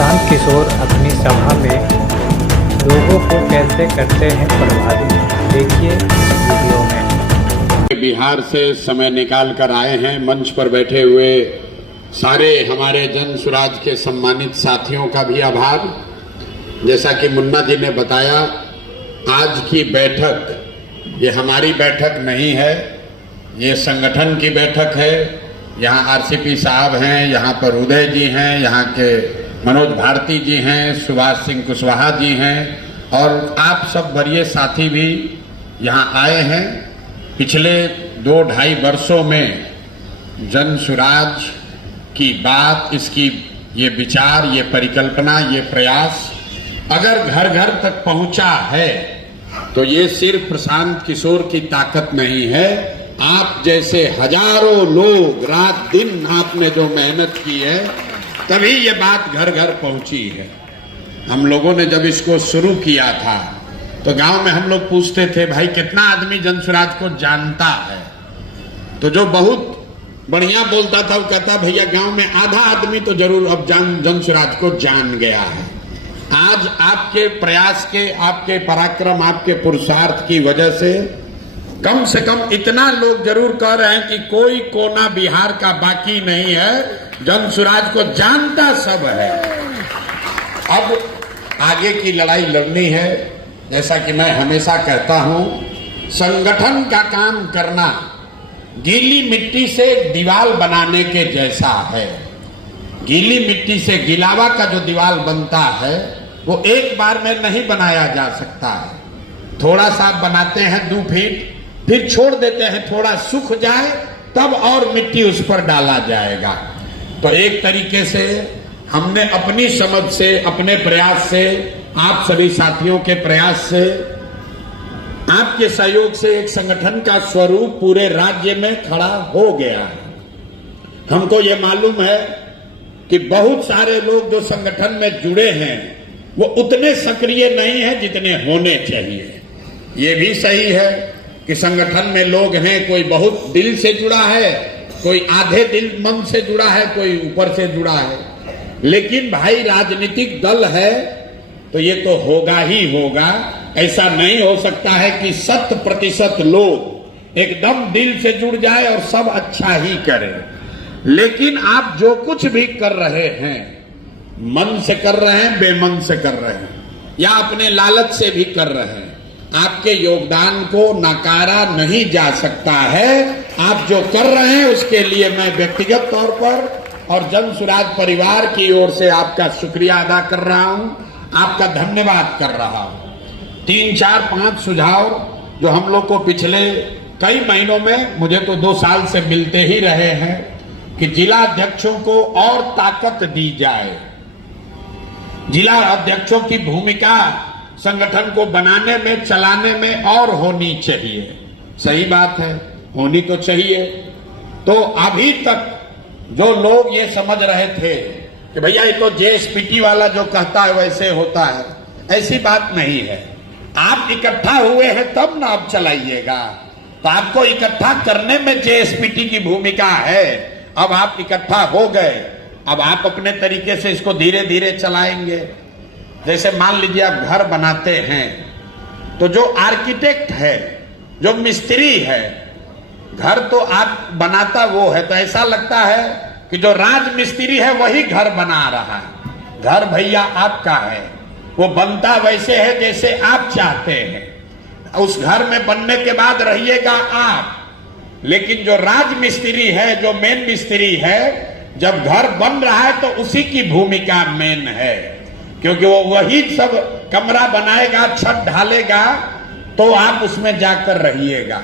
प्रशांत किशोर अपनी सभा में लोगों को कैसे करते हैं प्रभावित, देखिए इस वीडियो में। बिहार से समय निकाल कर आए हैं। मंच पर बैठे हुए सारे हमारे जन सुराज के सम्मानित साथियों का भी आभार। जैसा कि मुन्ना जी ने बताया, आज की बैठक ये हमारी बैठक नहीं है, ये संगठन की बैठक है। यहाँ आरसीपी साहब हैं, यहाँ पर उदय जी हैं, यहाँ के मनोज भारती जी हैं, सुभाष सिंह कुशवाहा जी हैं और आप सब वरीय साथी भी यहाँ आए हैं। पिछले 2-2.5 वर्षों में जन सुराज की बात, इसकी ये विचार, ये परिकल्पना, ये प्रयास अगर घर घर तक पहुंचा है तो ये सिर्फ प्रशांत किशोर की ताकत नहीं है। आप जैसे हजारों लोग रात दिन आपने जो मेहनत की है, तभी ये बात घर घर पहुंची है। हम लोगों ने जब इसको शुरू किया था तो गांव में हम लोग पूछते थे, भाई कितना आदमी जन सुराज को जानता है? तो जो बहुत बढ़िया बोलता था वो कहता, भैया गांव में आधा आदमी तो जरूर अब जन सुराज को जान गया है। आज आपके प्रयास के, आपके पराक्रम, आपके पुरुषार्थ की वजह से कम इतना लोग जरूर कह रहे हैं कि कोई कोना बिहार का बाकी नहीं है, जन सुराज को जानता सब है। अब आगे की लड़ाई लड़नी है। जैसा कि मैं हमेशा कहता हूं, संगठन का काम करना गीली मिट्टी से दीवार बनाने के जैसा है। गीली मिट्टी से गिलावा का जो दीवार बनता है वो एक बार में नहीं बनाया जा सकता है। थोड़ा सा बनाते हैं 2 फीट, फिर छोड़ देते हैं, थोड़ा सूख जाए तब और मिट्टी उस पर डाला जाएगा। तो एक तरीके से हमने अपनी समझ से, अपने प्रयास से, आप सभी साथियों के प्रयास से, आपके सहयोग से एक संगठन का स्वरूप पूरे राज्य में खड़ा हो गया है। हमको ये मालूम है कि बहुत सारे लोग जो संगठन में जुड़े हैं वो उतने सक्रिय नहीं है जितने होने चाहिए। ये भी सही है कि संगठन में लोग हैं, कोई बहुत दिल से जुड़ा है, कोई आधे दिल मन से जुड़ा है, कोई ऊपर से जुड़ा है। लेकिन भाई राजनीतिक दल है तो ये तो होगा ही होगा। ऐसा नहीं हो सकता है कि 100% लोग एकदम दिल से जुड़ जाए और सब अच्छा ही करें। लेकिन आप जो कुछ भी कर रहे हैं, मन से कर रहे हैं, बेमन से कर रहे हैं या अपने लालच से भी कर रहे हैं, आपके योगदान को नकारा नहीं जा सकता है। आप जो कर रहे हैं उसके लिए मैं व्यक्तिगत तौर पर और जन सुराज परिवार की ओर से आपका शुक्रिया अदा कर रहा हूं, आपका धन्यवाद कर रहा हूं। 3, 4, 5 सुझाव जो हम लोग को पिछले कई महीनों में, मुझे तो 2 साल से मिलते ही रहे हैं कि जिला अध्यक्षों को और ताकत दी जाए। जिला अध्यक्षों की भूमिका संगठन को बनाने में, चलाने में और होनी चाहिए। सही बात है, होनी तो चाहिए। तो अभी तक जो लोग ये समझ रहे थे कि भैया ये तो जेएसपीटी वाला जो कहता है वैसे होता है, ऐसी बात नहीं है। आप इकट्ठा हुए हैं तब ना आप चलाइएगा। तो आपको इकट्ठा करने में जेएसपीटी की भूमिका है। अब आप इकट्ठा हो गए, अब आप अपने तरीके से इसको धीरे धीरे चलाएंगे। जैसे मान लीजिए आप घर बनाते हैं तो जो आर्किटेक्ट है, जो मिस्त्री है, घर तो आप बनाता वो है, तो ऐसा लगता है कि जो राज मिस्त्री है वही घर बना रहा है। घर भैया आपका है, वो बनता वैसे है जैसे आप चाहते हैं। उस घर में बनने के बाद रहिएगा आप, लेकिन जो राज मिस्त्री है, जो मेन मिस्त्री है, जब घर बन रहा है तो उसी की भूमिका मेन है, क्योंकि वो वही सब कमरा बनाएगा, छत ढालेगा, तो आप उसमें जाकर रहिएगा।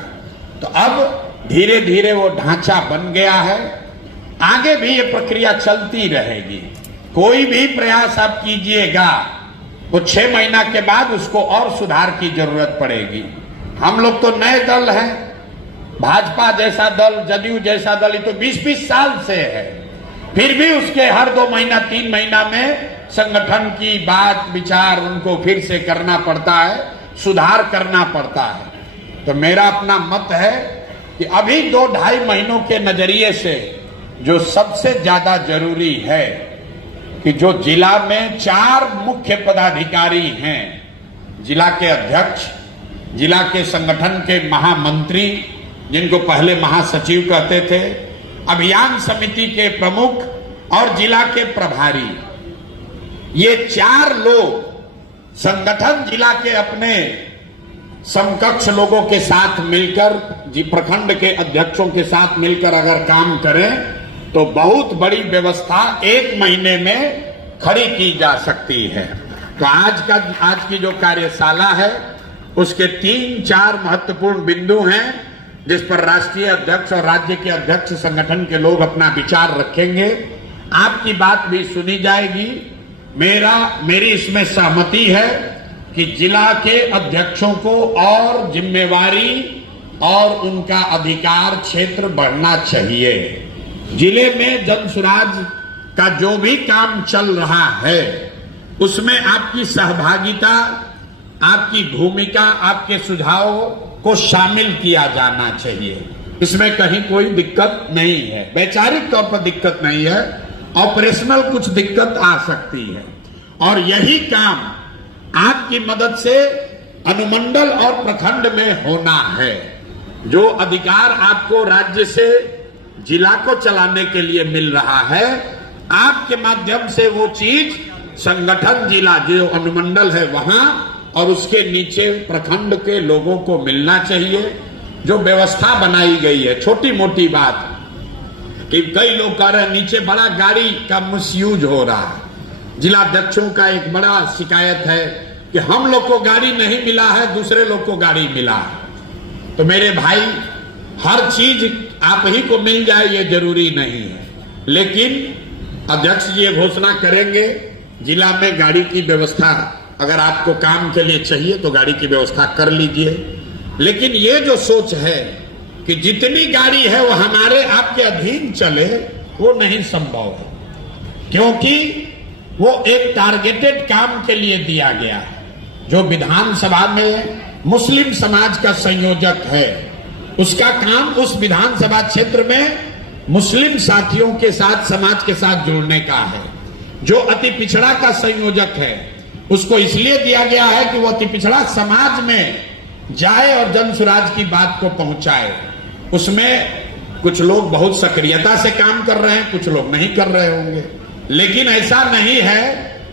तो अब धीरे धीरे वो ढांचा बन गया है, आगे भी ये प्रक्रिया चलती रहेगी। कोई भी प्रयास आप कीजिएगा तो 6 महीना के बाद उसको और सुधार की जरूरत पड़ेगी। हम लोग तो नए दल हैं, भाजपा जैसा दल, जदयू जैसा दल ये तो 20-20 साल से है, फिर भी उसके हर 2 महीना 3 महीना में संगठन की बात विचार उनको फिर से करना पड़ता है, सुधार करना पड़ता है। तो मेरा अपना मत है कि अभी 2-2.5 महीनों के नजरिए से जो सबसे ज्यादा जरूरी है कि जो जिला में 4 मुख्य पदाधिकारी हैं, जिला के अध्यक्ष, जिला के संगठन के महामंत्री, जिनको पहले महासचिव कहते थे, अभियान समिति के प्रमुख और जिला के प्रभारी, ये 4 लोग संगठन जिला के अपने समकक्ष लोगों के साथ मिलकर, प्रखंड के अध्यक्षों के साथ मिलकर अगर काम करें तो बहुत बड़ी व्यवस्था 1 महीने में खड़ी की जा सकती है। तो आज की जो कार्यशाला है उसके 3-4 महत्वपूर्ण बिंदु हैं जिस पर राष्ट्रीय अध्यक्ष और राज्य के अध्यक्ष संगठन के लोग अपना विचार रखेंगे। आपकी बात भी सुनी जाएगी। मेरी इसमें सहमति है कि जिला के अध्यक्षों को और जिम्मेवारी और उनका अधिकार क्षेत्र बढ़ना चाहिए। जिले में जन सुराज का जो भी काम चल रहा है उसमें आपकी सहभागिता, आपकी भूमिका, आपके सुझाव को शामिल किया जाना चाहिए। इसमें कहीं कोई दिक्कत नहीं है, वैचारिक तौर पर दिक्कत नहीं है, ऑपरेशनल कुछ दिक्कत आ सकती है। और यही काम आपकी मदद से अनुमंडल और प्रखंड में होना है। जो अधिकार आपको राज्य से जिला को चलाने के लिए मिल रहा है, आपके माध्यम से वो चीज संगठन जिला जो अनुमंडल है वहां और उसके नीचे प्रखंड के लोगों को मिलना चाहिए। जो व्यवस्था बनाई गई है, छोटी मोटी बात कि कई लोग कह रहे हैं नीचे बड़ा गाड़ी का मिसयूज हो रहा है। जिला अध्यक्षों का एक बड़ा शिकायत है कि हम लोग को गाड़ी नहीं मिला है, दूसरे लोग को गाड़ी मिला है। तो मेरे भाई, हर चीज आप ही को मिल जाए ये जरूरी नहीं है, लेकिन अध्यक्ष जी ये घोषणा करेंगे जिला में गाड़ी की व्यवस्था अगर आपको काम के लिए चाहिए तो गाड़ी की व्यवस्था कर लीजिए। लेकिन ये जो सोच है कि जितनी गाड़ी है वो हमारे आपके अधीन चले, वो नहीं संभव है, क्योंकि वो एक टारगेटेड काम के लिए दिया गया है। जो विधानसभा में मुस्लिम समाज का संयोजक है, उसका काम उस विधानसभा क्षेत्र में मुस्लिम साथियों के साथ, समाज के साथ जुड़ने का है। जो अति पिछड़ा का संयोजक है उसको इसलिए दिया गया है कि वो अति पिछड़ा समाज में जाए और जन सुराज की बात को पहुंचाए। उसमें कुछ लोग बहुत सक्रियता से काम कर रहे हैं, कुछ लोग नहीं कर रहे होंगे, लेकिन ऐसा नहीं है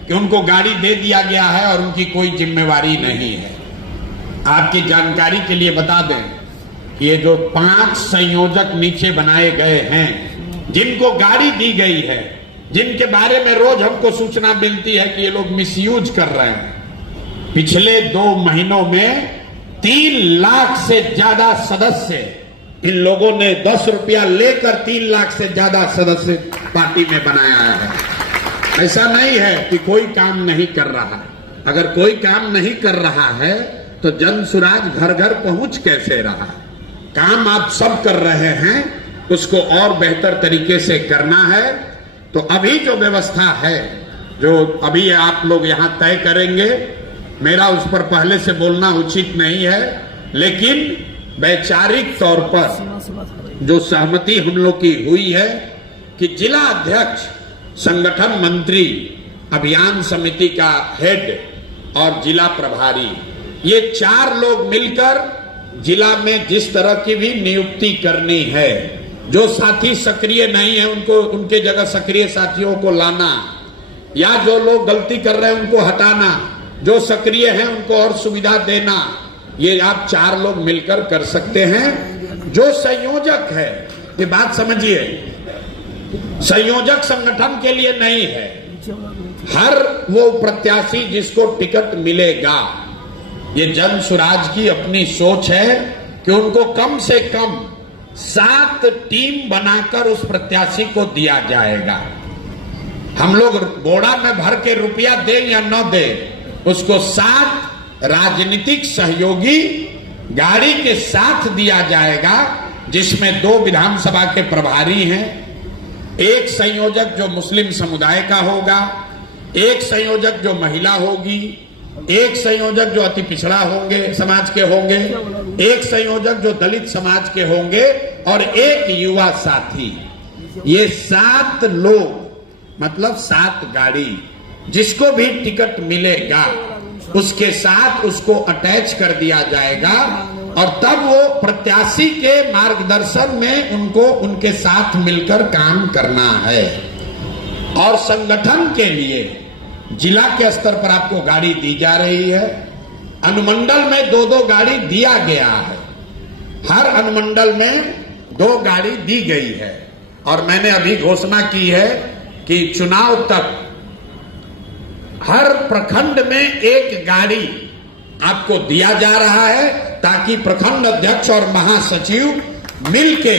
कि उनको गाड़ी दे दिया गया है और उनकी कोई जिम्मेवारी नहीं है। आपकी जानकारी के लिए बता दें कि ये जो 5 संयोजक नीचे बनाए गए हैं, जिनको गाड़ी दी गई है, जिनके बारे में रोज हमको सूचना मिलती है कि ये लोग मिसयूज कर रहे हैं, पिछले 2 महीनों में 3 लाख से ज्यादा सदस्य इन लोगों ने 10 रुपया लेकर 3 लाख से ज्यादा सदस्य पार्टी में बनाया है। ऐसा नहीं है कि कोई काम नहीं कर रहा है। अगर कोई काम नहीं कर रहा है तो जन सुराज घर घर पहुंच कैसे रहा? काम आप सब कर रहे हैं, उसको और बेहतर तरीके से करना है। तो अभी जो व्यवस्था है, जो अभी आप लोग यहां तय करेंगे, मेरा उस पर पहले से बोलना उचित नहीं है, लेकिन वैचारिक तौर पर जो सहमति हम लोग की हुई है कि जिला अध्यक्ष, संगठन मंत्री, अभियान समिति का हेड और जिला प्रभारी, ये 4 लोग मिलकर जिला में जिस तरह की भी नियुक्ति करनी है, जो साथी सक्रिय नहीं है उनको उनके जगह सक्रिय साथियों को लाना, या जो लोग गलती कर रहे हैं उनको हटाना, जो सक्रिय हैं उनको और सुविधा देना, ये आप 4 लोग मिलकर कर सकते हैं। जो संयोजक है, ये बात समझिए, संयोजक संगठन के लिए नहीं है। हर वो प्रत्याशी जिसको टिकट मिलेगा, ये जन सुराज की अपनी सोच है कि उनको कम से कम 7 टीम बनाकर उस प्रत्याशी को दिया जाएगा। हम लोग बोड़ा में भर के रुपया दें या न दें, उसको 7 राजनीतिक सहयोगी गाड़ी के साथ दिया जाएगा, जिसमें 2 विधानसभा के प्रभारी हैं, 1 संयोजक जो मुस्लिम समुदाय का होगा, 1 संयोजक जो महिला होगी, 1 संयोजक जो अति पिछड़ा होंगे समाज के होंगे, 1 संयोजक जो दलित समाज के होंगे और 1 युवा साथी। ये 7 लोग मतलब 7 गाड़ी, जिसको भी टिकट मिलेगा उसके साथ उसको अटैच कर दिया जाएगा और तब वो प्रत्याशी के मार्गदर्शन में उनको उनके साथ मिलकर काम करना है। और संगठन के लिए जिला के स्तर पर आपको गाड़ी दी जा रही है, अनुमंडल में 2-2 गाड़ी दिया गया है, हर अनुमंडल में 2 गाड़ी दी गई है। और मैंने अभी घोषणा की है कि चुनाव तक हर प्रखंड में 1 गाड़ी आपको दिया जा रहा है, ताकि प्रखंड अध्यक्ष और महासचिव मिलके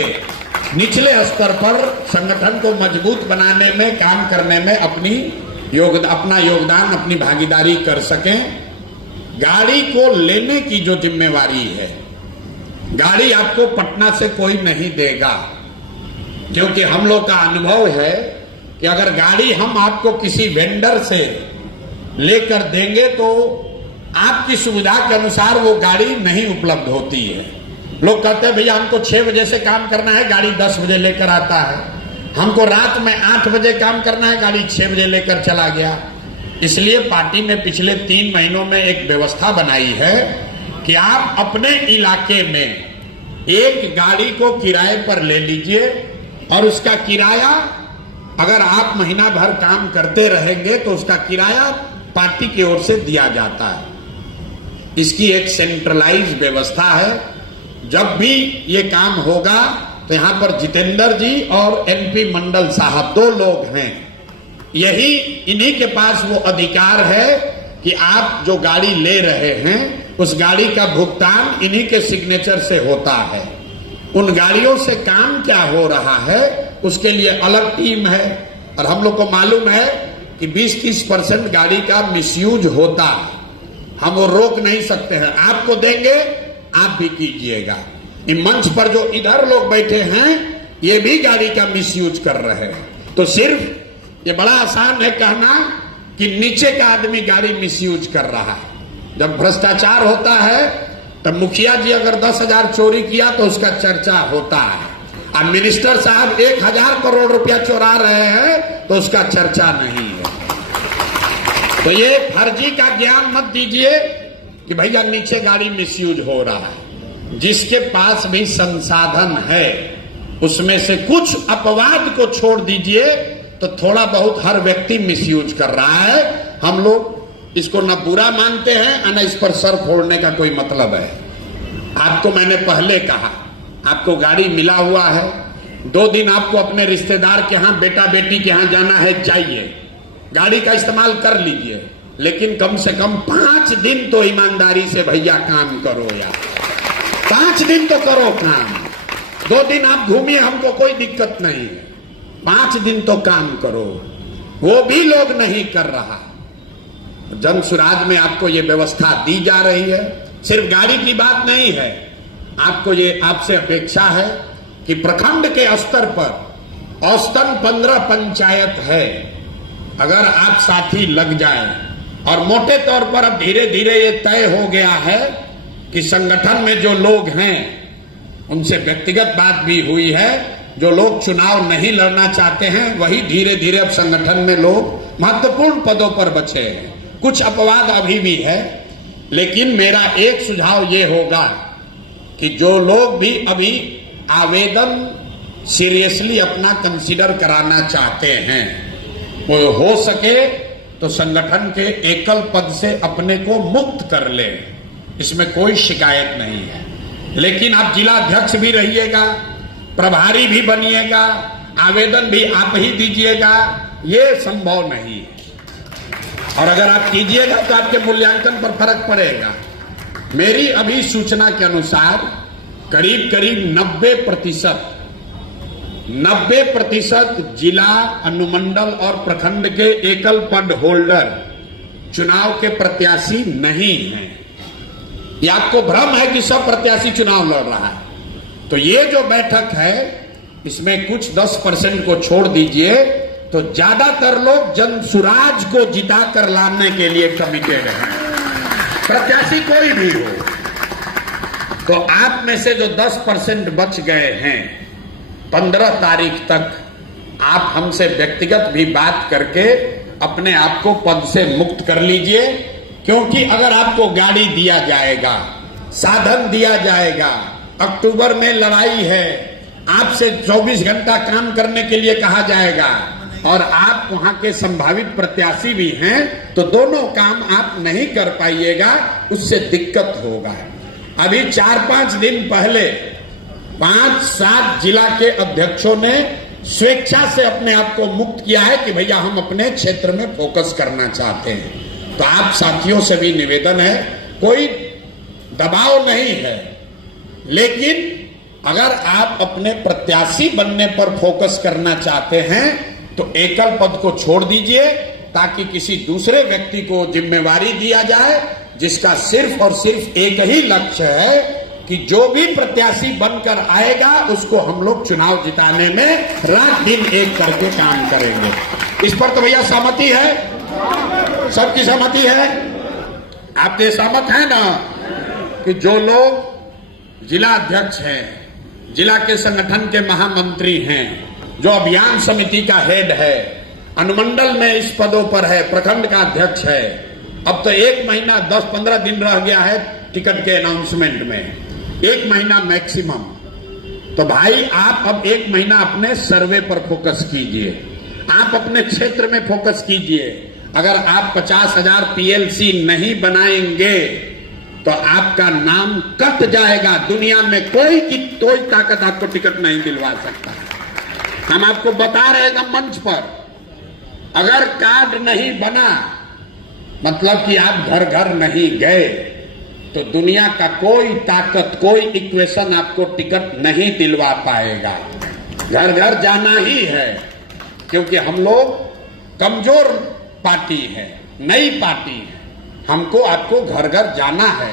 निचले स्तर पर संगठन को मजबूत बनाने में, काम करने में अपना योगदान, अपनी भागीदारी कर सकें। गाड़ी को लेने की जो जिम्मेवारी है, गाड़ी आपको पटना से कोई नहीं देगा, क्योंकि हम लोग का अनुभव है कि अगर गाड़ी हम आपको किसी वेंडर से लेकर देंगे तो आपकी सुविधा के अनुसार वो गाड़ी नहीं उपलब्ध होती है। लोग कहते हैं भैया हमको 6 बजे से काम करना है, गाड़ी 10 बजे लेकर आता है। हमको रात में 8 बजे काम करना है, गाड़ी 6 बजे लेकर चला गया। इसलिए पार्टी ने पिछले 3 महीनों में एक व्यवस्था बनाई है कि आप अपने इलाके में 1 गाड़ी को किराए पर ले लीजिए और उसका किराया, अगर आप महीना भर काम करते रहेंगे तो उसका किराया पार्टी की ओर से दिया जाता है। इसकी एक सेंट्रलाइज व्यवस्था है। जब भी ये काम होगा तो यहां पर जितेंद्र जी और एनपी मंडल साहब 2 लोग हैं, इन्हीं के पास वो अधिकार है कि आप जो गाड़ी ले रहे हैं उस गाड़ी का भुगतान इन्हीं के सिग्नेचर से होता है। उन गाड़ियों से काम क्या हो रहा है उसके लिए अलग टीम है। और हम लोग को मालूम है कि 20-30% गाड़ी का मिसयूज होता है, हम वो रोक नहीं सकते हैं। आपको देंगे, आप भी कीजिएगा। इन मंच पर जो इधर लोग बैठे हैं ये भी गाड़ी का मिसयूज कर रहे हैं। तो सिर्फ ये बड़ा आसान है कहना कि नीचे का आदमी गाड़ी मिसयूज कर रहा है। जब भ्रष्टाचार होता है तब मुखिया जी अगर 10,000 चोरी किया तो उसका चर्चा होता है, और मिनिस्टर साहब 1,000 करोड़ रुपया चोरा रहे हैं तो उसका चर्चा नहीं है। तो ये फर्जी का ज्ञान मत दीजिए कि भैया नीचे गाड़ी मिसयूज हो रहा है। जिसके पास भी संसाधन है उसमें से कुछ अपवाद को छोड़ दीजिए, तो थोड़ा बहुत हर व्यक्ति मिसयूज कर रहा है। हम लोग इसको न बुरा मानते हैं और न इस पर सर फोड़ने का कोई मतलब है। आपको मैंने पहले कहा, आपको गाड़ी मिला हुआ है, 2 दिन आपको अपने रिश्तेदार के यहाँ, बेटा बेटी के यहाँ जाना है, जाइए, गाड़ी का इस्तेमाल कर लीजिए, लेकिन कम से कम 5 दिन तो ईमानदारी से भैया काम करो यार। 5 दिन तो करो काम। 2 दिन आप घूमिए, हमको कोई दिक्कत नहीं है, 5 दिन तो काम करो। वो भी लोग नहीं कर रहा। जन सुराज में आपको ये व्यवस्था दी जा रही है। सिर्फ गाड़ी की बात नहीं है, आपको ये, आपसे अपेक्षा है कि प्रखंड के स्तर पर औसतन 15 पंचायत है, अगर आप साथी लग जाएं, और मोटे तौर पर अब धीरे धीरे ये तय हो गया है कि संगठन में जो लोग हैं उनसे व्यक्तिगत बात भी हुई है, जो लोग चुनाव नहीं लड़ना चाहते हैं वही धीरे धीरे अब संगठन में लोग महत्वपूर्ण पदों पर बचे हैं। कुछ अपवाद अभी भी है, लेकिन मेरा एक सुझाव ये होगा कि जो लोग भी अभी आवेदन सीरियसली अपना कंसीडर कराना चाहते हैं वो हो सके तो संगठन के एकल पद से अपने को मुक्त कर ले, इसमें कोई शिकायत नहीं है। लेकिन आप जिला अध्यक्ष भी रहिएगा, प्रभारी भी बनिएगा, आवेदन भी आप ही दीजिएगा, ये संभव नहीं है। और अगर आप कीजिएगा तो आपके मूल्यांकन पर फर्क पड़ेगा। मेरी अभी सूचना के अनुसार करीब करीब 90% जिला, अनुमंडल और प्रखंड के एकल पद होल्डर चुनाव के प्रत्याशी नहीं हैं। ये आपको भ्रम है कि सब प्रत्याशी चुनाव लड़ रहा है। तो ये जो बैठक है इसमें कुछ 10% को छोड़ दीजिए, तो ज्यादातर लोग जन सुराज को जिता कर लाने के लिए कमिटेड हैं, प्रत्याशी कोई भी हो। तो आप में से जो 10% बच गए हैं, 15 तारीख तक आप हमसे व्यक्तिगत भी बात करके अपने आप को पद से मुक्त कर लीजिए, क्योंकि अगर आपको गाड़ी दिया जाएगा, साधन दिया जाएगा, अक्टूबर में लड़ाई है, आपसे 24 घंटा काम करने के लिए कहा जाएगा और आप वहां के संभावित प्रत्याशी भी हैं, तो दोनों काम आप नहीं कर पाइएगा, उससे दिक्कत होगा। अभी 4-5 दिन पहले 5-7 जिला के अध्यक्षों ने स्वेच्छा से अपने आप को मुक्त किया है कि भैया हम अपने क्षेत्र में फोकस करना चाहते हैं। तो आप साथियों से भी निवेदन है, कोई दबाव नहीं है, लेकिन अगर आप अपने प्रत्याशी बनने पर फोकस करना चाहते हैं तो एकल पद को छोड़ दीजिए, ताकि किसी दूसरे व्यक्ति को जिम्मेवारी दिया जाए, जिसका सिर्फ और सिर्फ एक ही लक्ष्य है कि जो भी प्रत्याशी बनकर आएगा उसको हम लोग चुनाव जिताने में रात दिन एक करके काम करेंगे। इस पर तो भैया सहमति है, सबकी सहमति है। आप ये सहमत है ना कि जो लोग जिला अध्यक्ष हैं, जिला के संगठन के महामंत्री हैं, जो अभियान समिति का हेड है, अनुमंडल में इस पदों पर है, प्रखंड का अध्यक्ष है, अब तो 1 महीना 10-15 दिन रह गया है टिकट के अनाउंसमेंट में, 1 महीना मैक्सिमम। तो भाई आप अब 1 महीना अपने सर्वे पर फोकस कीजिए, आप अपने क्षेत्र में फोकस कीजिए। अगर आप 50,000 PLC नहीं बनाएंगे तो आपका नाम कट जाएगा, दुनिया में कोई ताकत आपको टिकट नहीं दिलवा सकता। हम आपको बता रहे हैं मंच पर, अगर कार्ड नहीं बना मतलब कि आप घर घर नहीं गए, तो दुनिया का कोई ताकत, कोई इक्वेशन आपको टिकट नहीं दिलवा पाएगा। घर घर जाना ही है, क्योंकि हम लोग कमजोर पार्टी है, नई पार्टी है, हमको आपको घर घर जाना है।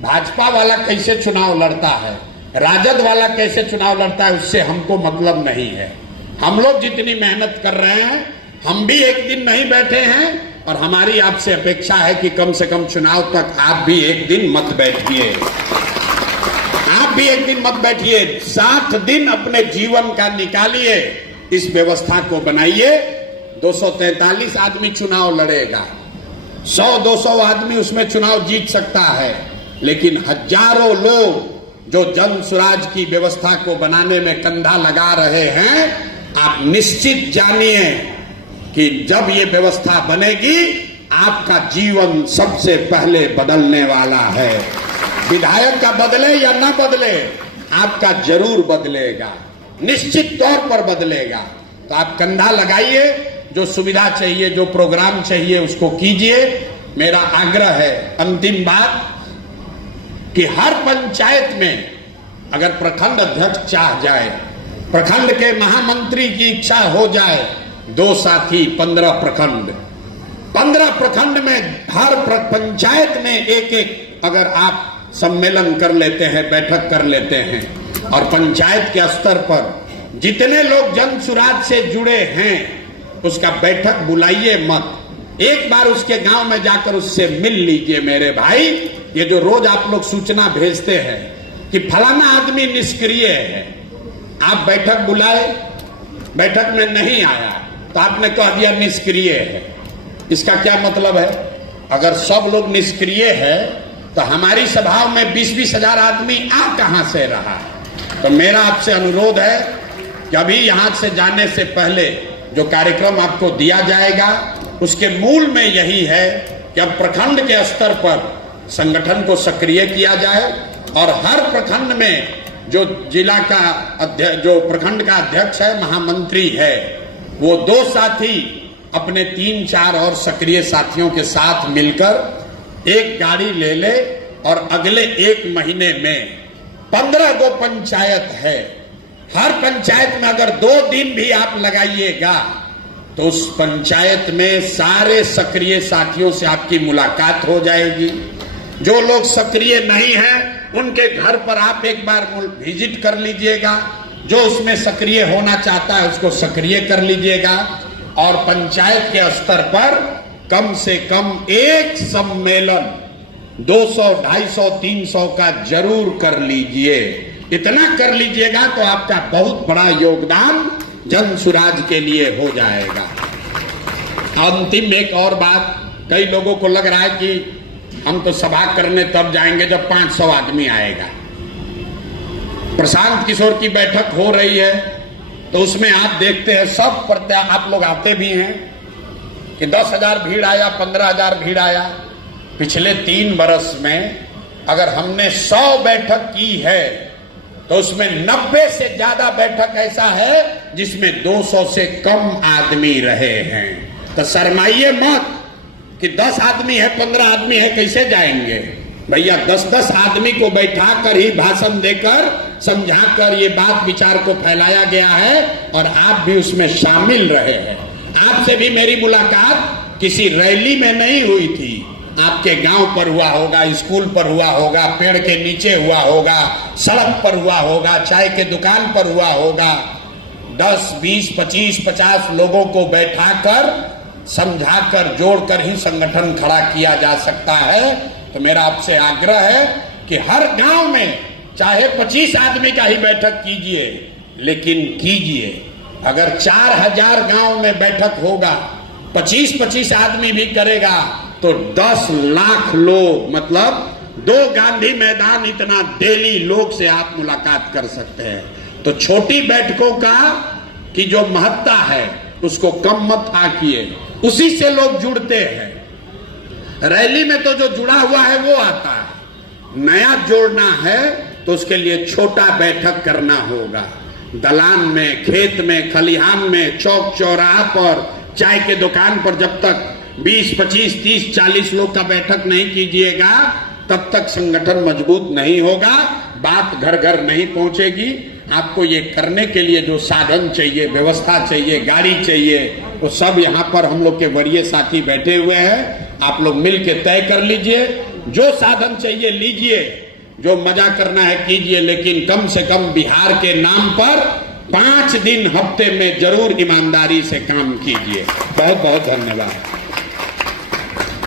भाजपा वाला कैसे चुनाव लड़ता है, राजद वाला कैसे चुनाव लड़ता है, उससे हमको मतलब नहीं है। हम लोग जितनी मेहनत कर रहे हैं, हम भी एक दिन नहीं बैठे हैं, और हमारी आपसे अपेक्षा है कि कम से कम चुनाव तक आप भी एक दिन मत बैठिए, आप भी एक दिन मत बैठिए, 7 दिन अपने जीवन का निकालिए, इस व्यवस्था को बनाइए। 243 आदमी चुनाव लड़ेगा, 100-200 आदमी उसमें चुनाव जीत सकता है, लेकिन हजारों लोग जो जन स्वराज की व्यवस्था को बनाने में कंधा लगा रहे हैं, आप निश्चित जानिए कि जब ये व्यवस्था बनेगी आपका जीवन सबसे पहले बदलने वाला है। विधायक का बदले या ना बदले, आपका जरूर बदलेगा, निश्चित तौर पर बदलेगा। तो आप कंधा लगाइए, जो सुविधा चाहिए, जो प्रोग्राम चाहिए उसको कीजिए। मेरा आग्रह है, अंतिम बात, कि हर पंचायत में अगर प्रखंड अध्यक्ष चाह जाए, प्रखंड के महामंत्री की इच्छा हो जाए, 2 साथी 15 प्रखंड, 15 प्रखंड में हर पंचायत में एक अगर आप सम्मेलन कर लेते हैं, बैठक कर लेते हैं, और पंचायत के स्तर पर जितने लोग जन सुराज से जुड़े हैं उसका बैठक बुलाइए मत, एक बार उसके गांव में जाकर उससे मिल लीजिए। मेरे भाई, ये जो रोज आप लोग सूचना भेजते हैं कि फलाना आदमी निष्क्रिय है, आप बैठक बुलाए, बैठक में नहीं आया तो आपने कह दिया निष्क्रिय है, इसका क्या मतलब है? अगर सब लोग निष्क्रिय है तो हमारी सभाओं में 20-20 हजार आदमी आ कहां से रहा? तो मेरा आपसे अनुरोध है कि अभी यहां से जाने से पहले जो कार्यक्रम आपको दिया जाएगा उसके मूल में यही है कि अब प्रखंड के स्तर पर संगठन को सक्रिय किया जाए, और हर प्रखंड में जो जिला का अध्यक्ष, जो प्रखंड का अध्यक्ष है, महामंत्री है, वो 2 साथी अपने 3-4 और सक्रिय साथियों के साथ मिलकर एक गाड़ी ले ले, और अगले 1 महीने में 15 गो पंचायत है, हर पंचायत में अगर 2 दिन भी आप लगाइएगा तो उस पंचायत में सारे सक्रिय साथियों से आपकी मुलाकात हो जाएगी। जो लोग सक्रिय नहीं हैं उनके घर पर आप एक बार विजिट कर लीजिएगा, जो उसमें सक्रिय होना चाहता है उसको सक्रिय कर लीजिएगा, और पंचायत के स्तर पर कम से कम एक सम्मेलन 200, 250, 300 का जरूर कर लीजिए। इतना कर लीजिएगा तो आपका बहुत बड़ा योगदान जन सुराज के लिए हो जाएगा। अंतिम एक और बात, कई लोगों को लग रहा है कि हम तो सभा करने तब जाएंगे जब 500 आदमी आएगा। प्रशांत किशोर की बैठक हो रही है तो उसमें आप देखते हैं सब आप लोग आते भी हैं कि 10,000 भीड़ आया, 15,000 भीड़ आया। पिछले 3 वर्ष में अगर हमने 100 बैठक की है तो उसमें 90 से ज्यादा बैठक ऐसा है जिसमें 200 से कम आदमी रहे हैं। तो शर्माइए मत कि 10 आदमी है, 15 आदमी है, कैसे जाएंगे भैया। 10-10 आदमी को बैठा कर ही भाषण देकर समझाकर ये बात विचार को फैलाया गया है और आप भी उसमें शामिल रहे हैं। आपसे भी मेरी मुलाकात किसी रैली में नहीं हुई थी, आपके गांव पर हुआ होगा, स्कूल पर हुआ होगा, पेड़ के नीचे हुआ होगा, सड़क पर हुआ होगा, चाय के दुकान पर हुआ होगा। 10, 20, 25, 50 लोगों को बैठाकर समझाकर जोड़कर ही संगठन खड़ा किया जा सकता है। तो मेरा आपसे आग्रह है कि हर गांव में चाहे 25 आदमी का ही बैठक कीजिए, लेकिन कीजिए। अगर 4,000 गांव में बैठक होगा, 25-25 आदमी भी करेगा तो 10 लाख लोग, मतलब 2 गांधी मैदान इतना डेली लोग से आप मुलाकात कर सकते हैं। तो छोटी बैठकों का की जो महत्ता है उसको कम मत आंकिए, उसी से लोग जुड़ते हैं। रैली में तो जो जुड़ा हुआ है वो आता है, नया जोड़ना है तो उसके लिए छोटा बैठक करना होगा। दलान में, खेत में, खलिहान में, चौक चौराहा पर, चाय के दुकान पर जब तक 20, 25, 30, 40 लोग का बैठक नहीं कीजिएगा तब तक संगठन मजबूत नहीं होगा, बात घर घर नहीं पहुंचेगी। आपको ये करने के लिए जो साधन चाहिए, व्यवस्था चाहिए, गाड़ी चाहिए, वो सब यहाँ पर हम लोग के वरीय साथी बैठे हुए हैं। आप लोग मिल के तय कर लीजिए, जो साधन चाहिए लीजिए, जो मजा करना है कीजिए, लेकिन कम से कम बिहार के नाम पर 5 दिन हफ्ते में जरूर ईमानदारी से काम कीजिए। बहुत बहुत धन्यवाद।